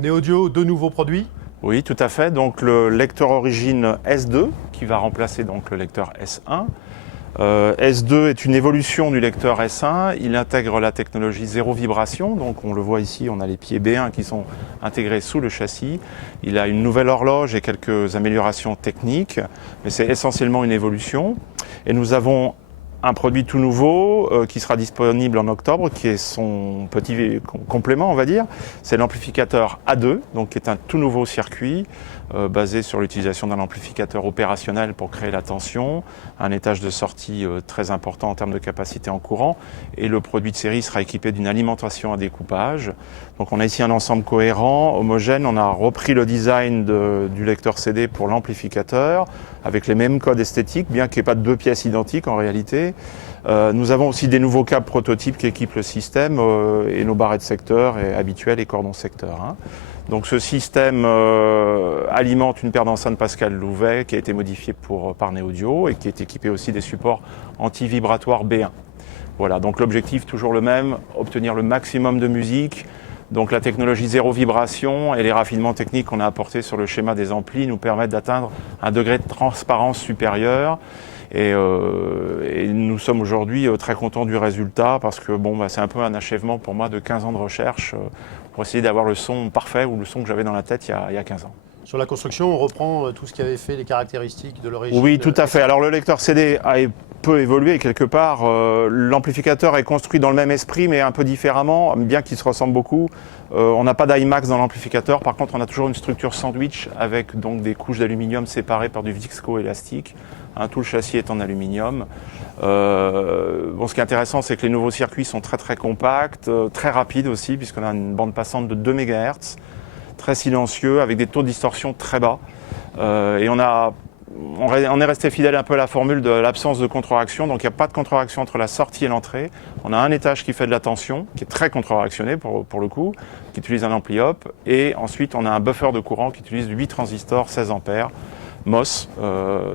Néaudio, deux nouveaux produits. Oui, tout à fait. Donc le lecteur origine S2 qui va remplacer donc le lecteur S1. S2 est une évolution du lecteur S1. Il intègre la technologie zéro vibration. Donc on le voit ici, on a les pieds B1 qui sont intégrés sous le châssis. Il a une nouvelle horloge et quelques améliorations techniques, mais c'est essentiellement une évolution. Et nous avons un produit tout nouveau qui sera disponible en octobre, qui est son petit complément, on va dire. C'est l'amplificateur A2, donc qui est un tout nouveau circuit basé sur l'utilisation d'un amplificateur opérationnel pour créer la tension, un étage de sortie très important en termes de capacité en courant, et le produit de série sera équipé d'une alimentation à découpage. Donc on a ici un ensemble cohérent, homogène. On a repris le design du lecteur CD pour l'amplificateur, avec les mêmes codes esthétiques, bien qu'il n'y ait pas de deux pièces identiques en réalité. Nous avons aussi des nouveaux câbles prototypes qui équipent le système et nos barrettes secteur habituelles et cordons secteur. Hein. Donc ce système alimente une paire d'enceintes Pascal Louvet qui a été modifiée par Néaudio et qui est équipée aussi des supports anti-vibratoires B1. Voilà, donc l'objectif toujours le même, obtenir le maximum de musique. Donc la technologie zéro vibration et les raffinements techniques qu'on a apportés sur le schéma des amplis nous permettent d'atteindre un degré de transparence supérieur. Et nous sommes aujourd'hui très contents du résultat parce que bon, c'est un peu un achèvement pour moi de 15 ans de recherche pour essayer d'avoir le son parfait ou le son que j'avais dans la tête il y a 15 ans. Sur la construction, on reprend tout ce qui avait fait les caractéristiques de l'origine. Oui, tout à fait. Alors le lecteur CD peut évoluer quelque part. L'amplificateur est construit dans le même esprit mais un peu différemment, bien qu'il se ressemble beaucoup. On n'a pas d'IMAX dans l'amplificateur, par contre on a toujours une structure sandwich avec donc des couches d'aluminium séparées par du viscoélastique. Hein, tout le châssis est en aluminium. Ce qui est intéressant, c'est que les nouveaux circuits sont très compacts, très rapides aussi, puisqu'on a une bande passante de 2 MHz, très silencieux, avec des taux de distorsion très bas. Et on est resté fidèle un peu à la formule de l'absence de contre-réaction, donc il n'y a pas de contre-réaction entre la sortie et l'entrée. On a un étage qui fait de la tension, qui est très contre-réactionné pour le coup, qui utilise un ampli hop, et ensuite on a un buffer de courant qui utilise 8 transistors 16 ampères, MOS,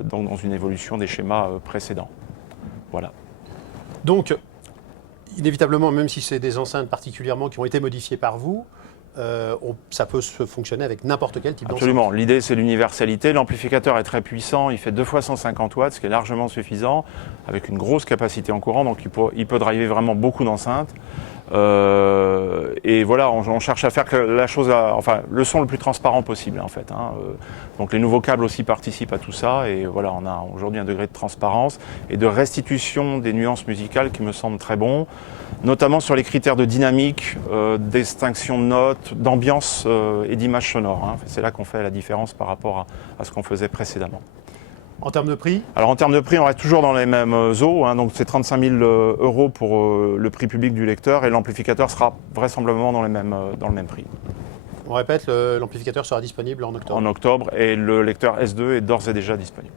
donc dans une évolution des schémas précédents. Voilà. Donc, inévitablement, même si c'est des enceintes particulièrement qui ont été modifiées par vous, ça peut fonctionner avec n'importe quel type d'enceinte. Absolument. L'idée, c'est l'universalité. L'amplificateur est très puissant. Il fait 2 fois 150 watts, ce qui est largement suffisant, avec une grosse capacité en courant. Donc, il peut driver vraiment beaucoup d'enceintes. Et voilà, on cherche à faire que le son le plus transparent possible, en fait. Hein. Donc, les nouveaux câbles aussi participent à tout ça. Et voilà, on a aujourd'hui un degré de transparence et de restitution des nuances musicales qui me semble très bon, notamment sur les critères de dynamique, d'extinction de notes, d'ambiance et d'image sonore. Hein. C'est là qu'on fait la différence par rapport à ce qu'on faisait précédemment. En termes de prix ? Alors en termes de prix, on reste toujours dans les mêmes eaux, hein, donc c'est 35 000 € pour le prix public du lecteur et l'amplificateur sera vraisemblablement dans le même prix. On répète, l'amplificateur sera disponible en octobre. En octobre et le lecteur S2 est d'ores et déjà disponible.